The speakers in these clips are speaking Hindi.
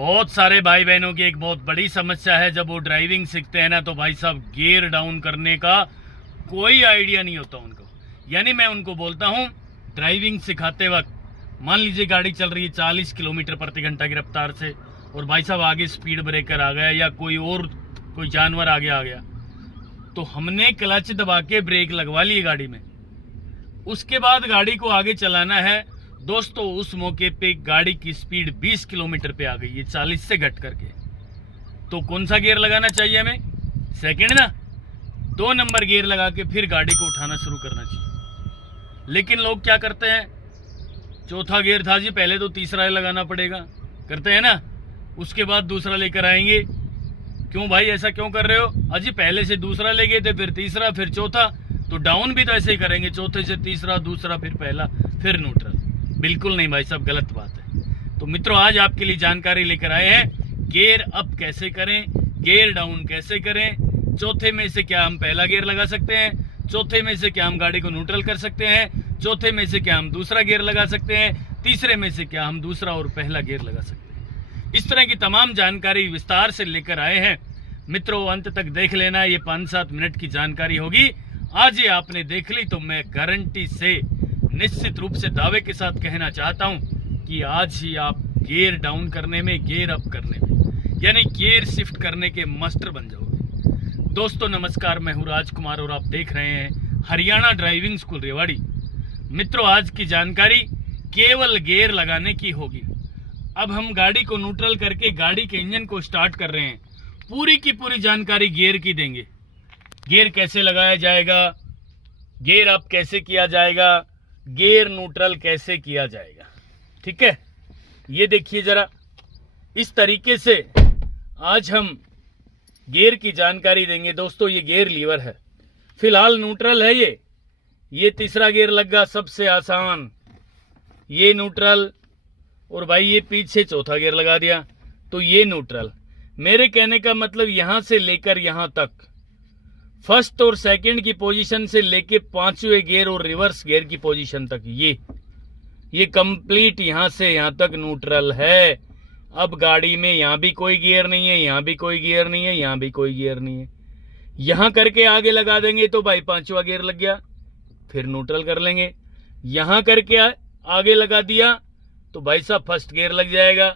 बहुत सारे भाई बहनों की एक बहुत बड़ी समस्या है, जब वो ड्राइविंग सीखते हैं ना तो भाई साहब गियर डाउन करने का कोई आइडिया नहीं होता उनको। यानी मैं उनको बोलता हूँ ड्राइविंग सिखाते वक्त, मान लीजिए गाड़ी चल रही है 40 किलोमीटर प्रति घंटा की रफ्तार से और भाई साहब आगे स्पीड ब्रेकर आ गया या कोई जानवर आगे आ गया, तो हमने क्लच दबा के ब्रेक लगवा ली गाड़ी में। उसके बाद गाड़ी को आगे चलाना है दोस्तों, उस मौके पे गाड़ी की स्पीड 20 किलोमीटर पे आ गई है 40 से घट करके, तो कौन सा गियर लगाना चाहिए हमें? सेकंड ना, 2 नंबर गियर लगा के फिर गाड़ी को उठाना शुरू करना चाहिए। लेकिन लोग क्या करते हैं, चौथा गियर था जी, पहले तो तीसरा लगाना पड़ेगा, करते हैं ना, उसके बाद दूसरा लेकर आएंगे। क्यों भाई ऐसा क्यों कर रहे हो? अजी पहले से दूसरा ले गए थे, फिर तीसरा, फिर चौथा, तो डाउन भी तो ऐसे ही करेंगे, चौथे से तीसरा, दूसरा, फिर पहला, फिर न्यूट्रल। बिल्कुल नहीं भाई साहब, गलत बात है। तो मित्रों आज आपके लिए जानकारी लेकर आए हैं, गियर अप कैसे करें, गियर डाउन कैसे करें, चौथे में से क्या हम पहला गियर लगा सकते हैं, चौथे में से क्या हम गाड़ी को न्यूट्रल कर सकते हैं, चौथे में से क्या हम दूसरा गियर लगा सकते हैं, तीसरे में से क्या हम दूसरा और पहला गियर लगा सकते हैं। इस तरह की तमाम जानकारी विस्तार से लेकर आए हैं मित्रों, अंत तक देख लेना। ये 5-7 मिनट की जानकारी होगी। आज ये आपने देख ली तो मैं गारंटी से निश्चित रूप से दावे के साथ कहना चाहता हूं कि आज ही आप गियर डाउन करने में, गियर अप करने में, यानी गियर शिफ्ट करने के मास्टर बन जाओगे। दोस्तों नमस्कार, मैं हूं राजकुमार और आप देख रहे हैं हरियाणा ड्राइविंग स्कूल रेवाड़ी। मित्रों आज की जानकारी केवल गियर लगाने की होगी। अब हम गाड़ी को न्यूट्रल करके गाड़ी के इंजन को स्टार्ट कर रहे हैं, पूरी की पूरी जानकारी गियर की देंगे। गियर कैसे लगाया जाएगा, गियर अप कैसे किया जाएगा, गियर न्यूट्रल कैसे किया जाएगा, ठीक है। ये देखिए जरा, इस तरीके से आज हम गियर की जानकारी देंगे। दोस्तों ये गियर लीवर है, फिलहाल न्यूट्रल है ये तीसरा गियर लगा सबसे आसान, ये न्यूट्रल, और भाई ये पीछे चौथा गियर लगा दिया तो ये न्यूट्रल। मेरे कहने का मतलब यहां से लेकर यहां तक, फर्स्ट और सेकंड की पोजीशन से लेके 5वें गियर और रिवर्स गियर की पोजीशन तक ये कंप्लीट यहां से यहां तक न्यूट्रल है। अब गाड़ी में यहां भी कोई गियर नहीं है, यहां भी कोई गियर नहीं है, यहां भी कोई गियर नहीं है। यहां करके आगे लगा देंगे तो भाई 5वां गियर लग गया, फिर न्यूट्रल कर लेंगे। यहां करके आगे लगा दिया तो भाई साहब फर्स्ट गियर लग जाएगा,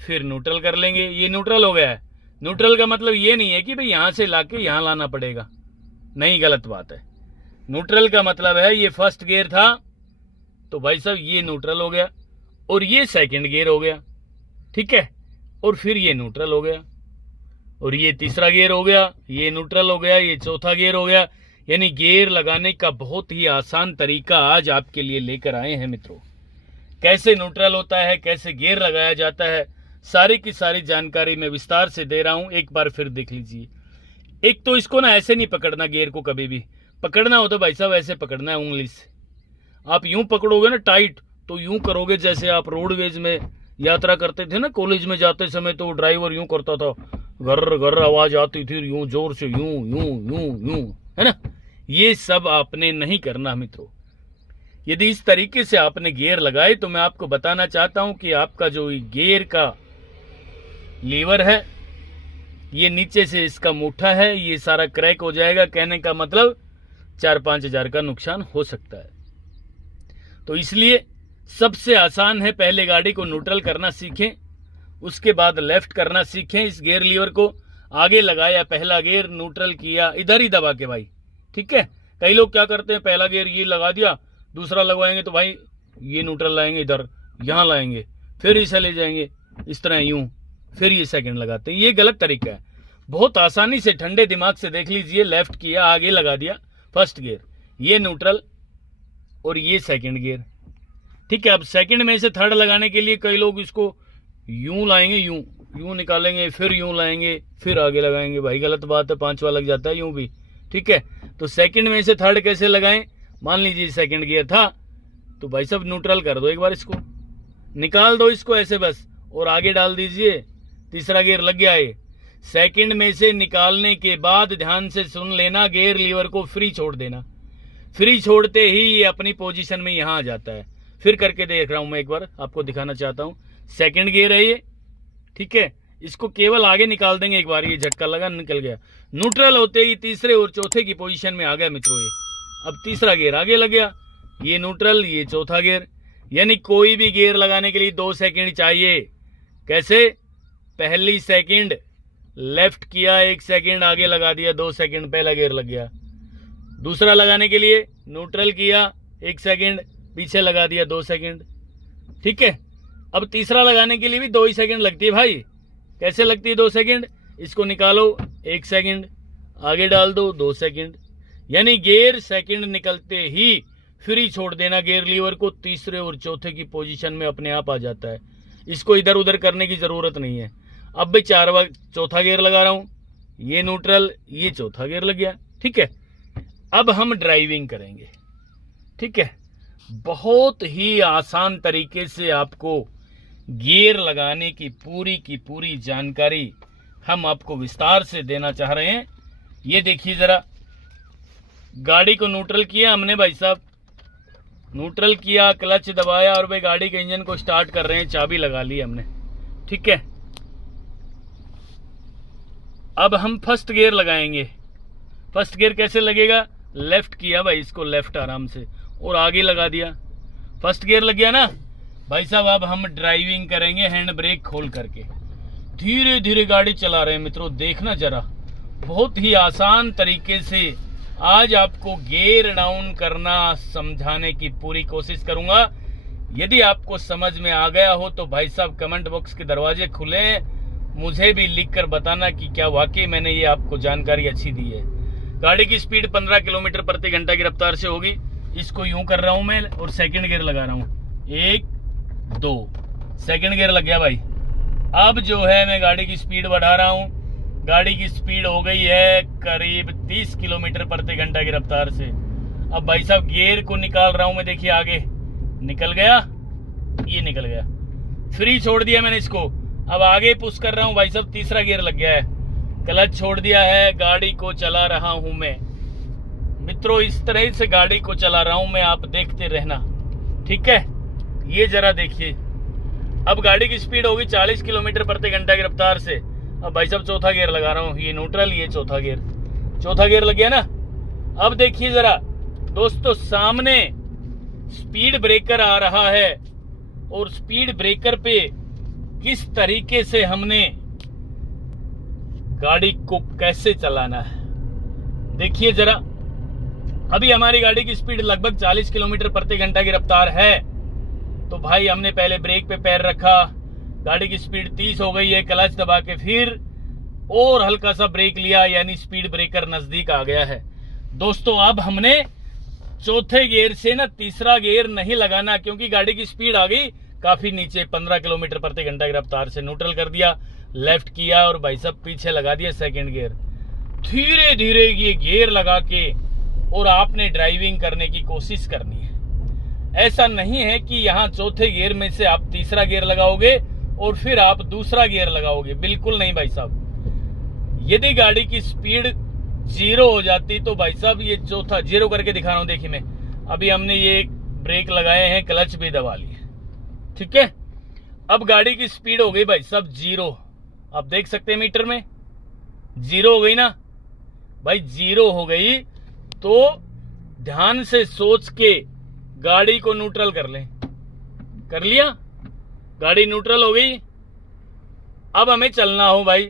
फिर न्यूट्रल कर लेंगे। ये न्यूट्रल हो गया है। न्यूट्रल का मतलब ये नहीं है कि भाई यहां से लाके यहां लाना पड़ेगा, नहीं, गलत बात है। न्यूट्रल का मतलब है ये फर्स्ट गियर था तो भाई साहब ये न्यूट्रल हो गया और ये सेकंड गियर हो गया, ठीक है, और फिर ये न्यूट्रल हो गया और ये तीसरा गियर हो गया, ये न्यूट्रल हो गया, ये चौथा गियर हो गया। यानी गियर लगाने का बहुत ही आसान तरीका आज आपके लिए लेकर आए हैं मित्रों। कैसे न्यूट्रल होता है, कैसे गियर लगाया जाता है, सारी की सारी जानकारी मैं विस्तार से दे रहा हूं, एक बार फिर देख लीजिए। एक तो इसको ना ऐसे नहीं पकड़ना, गियर को कभी भी पकड़ना हो तो भाई साहब ऐसे पकड़ना है उंगली से। आप यूं पकड़ोगे ना टाइट, तो यूं करोगे जैसे आप रोडवेज में यात्रा करते थे ना, कॉलेज में जाते समय तो ड्राइवर यूं करता था, घर घर आवाज आती थी यूं जोर से, यूं यूं यूं यूं, है ना। ये सब आपने नहीं करना मित्रों। यदि इस तरीके से आपने गियर लगाए तो मैं आपको बताना चाहता हूं कि आपका जो गियर का लीवर है, ये नीचे से इसका मुट्ठा है, ये सारा क्रैक हो जाएगा। कहने का मतलब 4-5 हजार का नुकसान हो सकता है। तो इसलिए सबसे आसान है, पहले गाड़ी को न्यूट्रल करना सीखें, उसके बाद लेफ्ट करना सीखें। इस गियर लीवर को आगे लगाया, पहला गियर न्यूट्रल किया, इधर ही दबा के भाई, ठीक है। कई लोग क्या करते हैं, पहला गियर ये लगा दिया, दूसरा लगवाएंगे तो भाई ये न्यूट्रल लाएंगे, इधर यहां लाएंगे, फिर इसे ले जाएंगे इस तरह यूं, फिर ये सेकंड लगाते हैं। ये गलत तरीका है। बहुत आसानी से ठंडे दिमाग से देख लीजिए, लेफ्ट किया, आगे लगा दिया फर्स्ट गियर, ये न्यूट्रल और ये सेकंड गियर, ठीक है। अब सेकंड में से थर्ड लगाने के लिए कई लोग इसको यूं लाएंगे, यूं यूं निकालेंगे, फिर यूं लाएंगे, फिर आगे लगाएंगे, भाई गलत बात है, 5वां लग जाता है यूं भी, ठीक है। तो सेकंड में से थर्ड कैसे लगाएं? मान लीजिए सेकंड गियर था तो भाई साहब न्यूट्रल कर दो, एक बार इसको निकाल दो इसको ऐसे बस, और आगे डाल दीजिए, तीसरा गियर लग गया है। सेकंड में से निकालने के बाद ध्यान से सुन लेना, गियर लीवर को फ्री छोड़ देना। फ्री छोड़ते ही ये अपनी पोजीशन में यहां आ जाता है। फिर करके देख रहा हूं मैं, एक बार आपको दिखाना चाहता हूं। सेकंड गियर है ये, ठीक है, इसको केवल आगे निकाल देंगे एक बार, ये झटका लगा निकल गया। न्यूट्रल होते ही तीसरे और चौथे की पोजीशन में आ गया मित्रों ये। अब तीसरा गियर आगे लग गया, ये न्यूट्रल, ये चौथा गियर। यानी कोई भी गियर लगाने के लिए 2 सेकंड चाहिए। कैसे? पहली सेकंड लेफ्ट किया, 1 सेकंड आगे लगा दिया, 2 सेकंड पहला गियर लग गया। दूसरा लगाने के लिए न्यूट्रल किया, 1 सेकंड पीछे लगा दिया, 2 सेकंड। ठीक है, अब तीसरा लगाने के लिए भी 2 ही सेकंड लगती है भाई। कैसे लगती है 2 सेकंड? इसको निकालो, 1 सेकंड आगे डाल दो, 2 सेकंड। यानी गियर सेकंड निकलते ही फ्री छोड़ देना गियर लीवर को, तीसरे और चौथे की पोजीशन में अपने आप आ जाता है। इसको इधर उधर करने की जरूरत नहीं है। अब भी चौथा गियर लगा रहा हूं, ये न्यूट्रल, ये चौथा गियर लग गया। ठीक है, अब हम ड्राइविंग करेंगे। ठीक है, बहुत ही आसान तरीके से आपको गियर लगाने की पूरी जानकारी हम आपको विस्तार से देना चाह रहे हैं। ये देखिए जरा, गाड़ी को न्यूट्रल किया हमने भाई साहब, न्यूट्रल किया, क्लच दबाया और भाई गाड़ी के इंजन को स्टार्ट कर रहे हैं, चाबी लगा ली हमने। ठीक है, अब हम फर्स्ट गियर लगाएंगे। फर्स्ट गियर कैसे लगेगा? लेफ्ट किया भाई, इसको लेफ्ट आराम से और आगे लगा दिया, फर्स्ट गियर लग गया ना भाई साहब। अब हम ड्राइविंग करेंगे हैंड ब्रेक खोल करके, धीरे धीरे गाड़ी चला रहे हैं मित्रों। देखना जरा, बहुत ही आसान तरीके से आज आपको गियर डाउन करना समझाने की पूरी कोशिश करूंगा। यदि आपको समझ में आ गया हो तो भाई साहब कमेंट बॉक्स के दरवाजे खुले हैं, मुझे भी लिखकर बताना कि क्या वाकई मैंने ये आपको जानकारी अच्छी दी है। गाड़ी की स्पीड 15 किलोमीटर प्रति घंटा की रफ्तार से होगी। इसको यूं कर रहा हूं मैं और सेकंड गियर लगा रहा हूं, 1 2 सेकंड गियर लग गया भाई। अब जो है मैं गाड़ी की स्पीड बढ़ा रहा हूं। गाड़ी की स्पीड हो गई है करीब 30 किलोमीटर प्रति घंटा की रफ्तार से। अब भाई साहब गियर को निकाल रहा हूं मैं, देखिए आगे निकल गया, ये निकल गया, फ्री छोड़ दिया मैंने इसको। अब आगे पुश कर रहा हूं भाई साहब, तीसरा गियर लग गया है, क्लच छोड़ दिया है, गाड़ी को चला रहा हूं मैं मित्रों। इस तरह से गाड़ी को चला रहा हूं मैं, आप देखते रहना। ठीक है, ये जरा देखिए, अब गाड़ी की स्पीड होगी 40 किलोमीटर प्रति घंटा की रफ्तार से। अब भाई साहब चौथा गियर लगा रहा हूं, ये न्यूट्रल, ये चौथा गियर लग गया ना। अब देखिए जरा दोस्तों, सामने स्पीड ब्रेकर आ रहा है और स्पीड ब्रेकर पे किस तरीके से हमने गाड़ी को कैसे चलाना है देखिए जरा। अभी हमारी गाड़ी की स्पीड लगभग 40 किलोमीटर प्रति घंटा की रफ्तार है, तो भाई हमने पहले ब्रेक पे पैर रखा, गाड़ी की स्पीड 30 हो गई है, क्लच दबा के फिर और हल्का सा ब्रेक लिया, यानी स्पीड ब्रेकर नजदीक आ गया है। दोस्तों अब हमने चौथे गियर से ना तीसरा गियर नहीं लगाना, क्योंकि गाड़ी की स्पीड आ गई काफी नीचे, 15 किलोमीटर प्रति घंटा की रफ्तार से। न्यूट्रल कर दिया, लेफ्ट किया और भाई साहब पीछे लगा दिया सेकंड गियर। धीरे धीरे ये गियर लगा के और आपने ड्राइविंग करने की कोशिश करनी है। ऐसा नहीं है कि यहाँ चौथे गियर में से आप तीसरा गियर लगाओगे और फिर आप दूसरा गियर लगाओगे, बिल्कुल नहीं भाई साहब। यदि गाड़ी की स्पीड 0 हो जाती तो भाई साहब ये चौथा 0 करके दिखा रहा हूं, देखिए मैं अभी हमने ये ब्रेक लगाए हैं, क्लच भी दबा लिए। ठीक है, अब गाड़ी की स्पीड हो गई भाई साहब 0, आप देख सकते हैं मीटर में 0 हो गई ना भाई। 0 हो गई तो ध्यान से सोच के गाड़ी को न्यूट्रल कर लें। कर लिया, गाड़ी न्यूट्रल हो गई। अब हमें चलना हो भाई,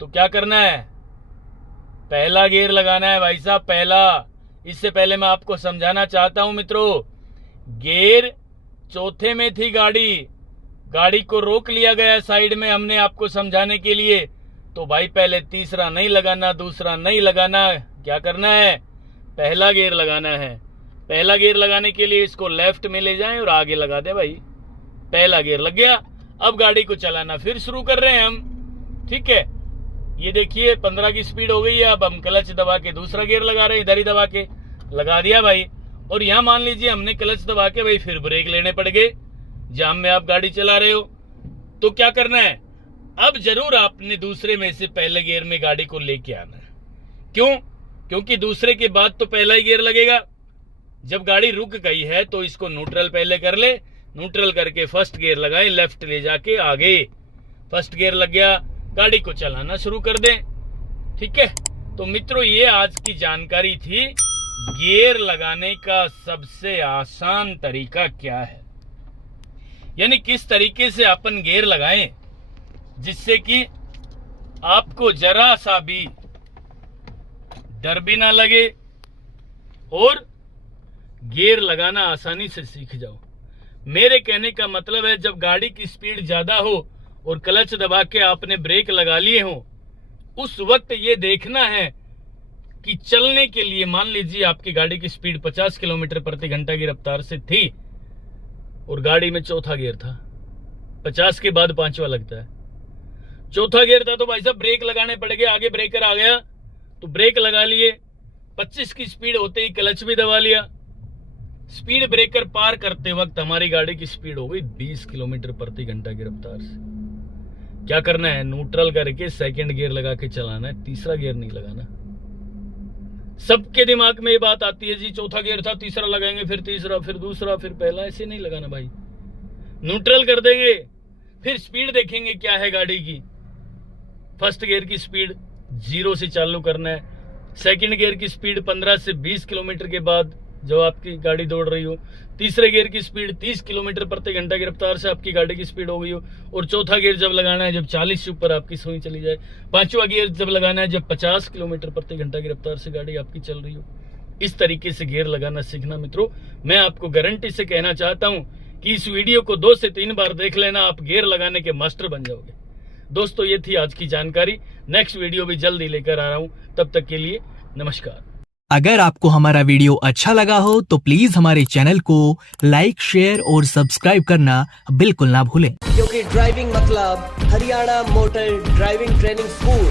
तो क्या करना है? पहला गियर लगाना है भाई साहब, पहला। इससे पहले मैं आपको समझाना चाहता हूं मित्रों, गियर चौथे में थी गाड़ी को रोक लिया गया साइड में हमने आपको समझाने के लिए। तो भाई पहले तीसरा नहीं लगाना, दूसरा नहीं लगाना, क्या करना है? पहला गियर लगाना है। पहला गियर लगाने के लिए इसको लेफ्ट में ले जाएं और आगे लगा दे भाई। पहला गियर लग गया। अब गाड़ी को चलाना फिर शुरू कर रहे हैं हम। ठीक है, ये देखिए 15 की स्पीड हो गई है। अब हम क्लच दबा के दूसरा गियर लगा रहे हैं, इधर ही दबा के लगा दिया भाई। और यहाँ मान लीजिए हमने क्लच दबा के भाई फिर ब्रेक लेने पड़ गए। जाम में आप गाड़ी चला रहे हो तो क्या करना है? अब जरूर आपने दूसरे में से पहले गियर में गाड़ी को लेके आना है। क्यों? क्योंकि दूसरे के बाद तो पहला ही गियर लगेगा। जब गाड़ी रुक गई है तो इसको न्यूट्रल पहले कर ले, न्यूट्रल करके फर्स्ट गियर लगाए, लेफ्ट ले जाके आगे फर्स्ट गियर लग गया, गाड़ी को चलाना शुरू कर दें। ठीक है, तो मित्रों ये आज की जानकारी थी, गियर लगाने का सबसे आसान तरीका क्या है, यानी किस तरीके से अपन गियर लगाएं जिससे कि आपको जरा सा भी डर भी ना लगे और गियर लगाना आसानी से सीख जाओ। मेरे कहने का मतलब है, जब गाड़ी की स्पीड ज्यादा हो और क्लच दबा के आपने ब्रेक लगा लिए हो, उस वक्त ये देखना है कि चलने के लिए, मान लीजिए आपकी गाड़ी की स्पीड 50 किलोमीटर प्रति घंटा की रफ्तार से थी और गाड़ी में चौथा गियर था, 50 के बाद पांचवा लगता है, चौथा गियर था, तो भाई साहब ब्रेक लगाने पड़ेंगे। आगे ब्रेकर आ गया तो ब्रेक लगा लिए, 25 की स्पीड होते ही क्लच भी दबा लिया। स्पीड ब्रेकर पार करते वक्त हमारी गाड़ी की स्पीड हो गई 20 किलोमीटर प्रति घंटा की रफ्तार से। क्या करना है, न्यूट्रल करके सेकंड गियर लगा के चलाना है, तीसरा गियर नहीं लगाना। सबके दिमाग में ये बात आती है, जी चौथा गियर था, तीसरा लगाएंगे, फिर तीसरा, फिर दूसरा, फिर पहला। ऐसे नहीं लगाना भाई, न्यूट्रल कर देंगे, फिर स्पीड देखेंगे क्या है गाड़ी की। फर्स्ट गियर की स्पीड 0 से चालू करना है, सेकंड गियर की स्पीड 15 से 20 किलोमीटर के बाद जब आपकी गाड़ी दौड़ रही हो, तीसरे गियर की स्पीड 30 किलोमीटर प्रति घंटा की रफ्तार से आपकी गाड़ी की स्पीड हो गई हो, और चौथा गियर जब लगाना है जब 40 से ऊपर आपकी सुई चली जाए, पांचवा गियर जब लगाना है जब 50 किलोमीटर प्रति घंटा की रफ्तार से गाड़ी आपकी चल रही हो। इस तरीके से गियर लगाना सीखना मित्रों। मैं आपको गारंटी से कहना चाहता हूं कि इस वीडियो को 2 से 3 बार देख लेना, आप गियर लगाने के मास्टर बन जाओगे। दोस्तों ये थी आज की जानकारी, नेक्स्ट वीडियो भी जल्दी लेकर आ रहा हूं, तब तक के लिए नमस्कार। अगर आपको हमारा वीडियो अच्छा लगा हो तो प्लीज हमारे चैनल को लाइक, शेयर और सब्सक्राइब करना बिल्कुल ना भूलें, क्योंकि ड्राइविंग मतलब Haryana motor driving training school.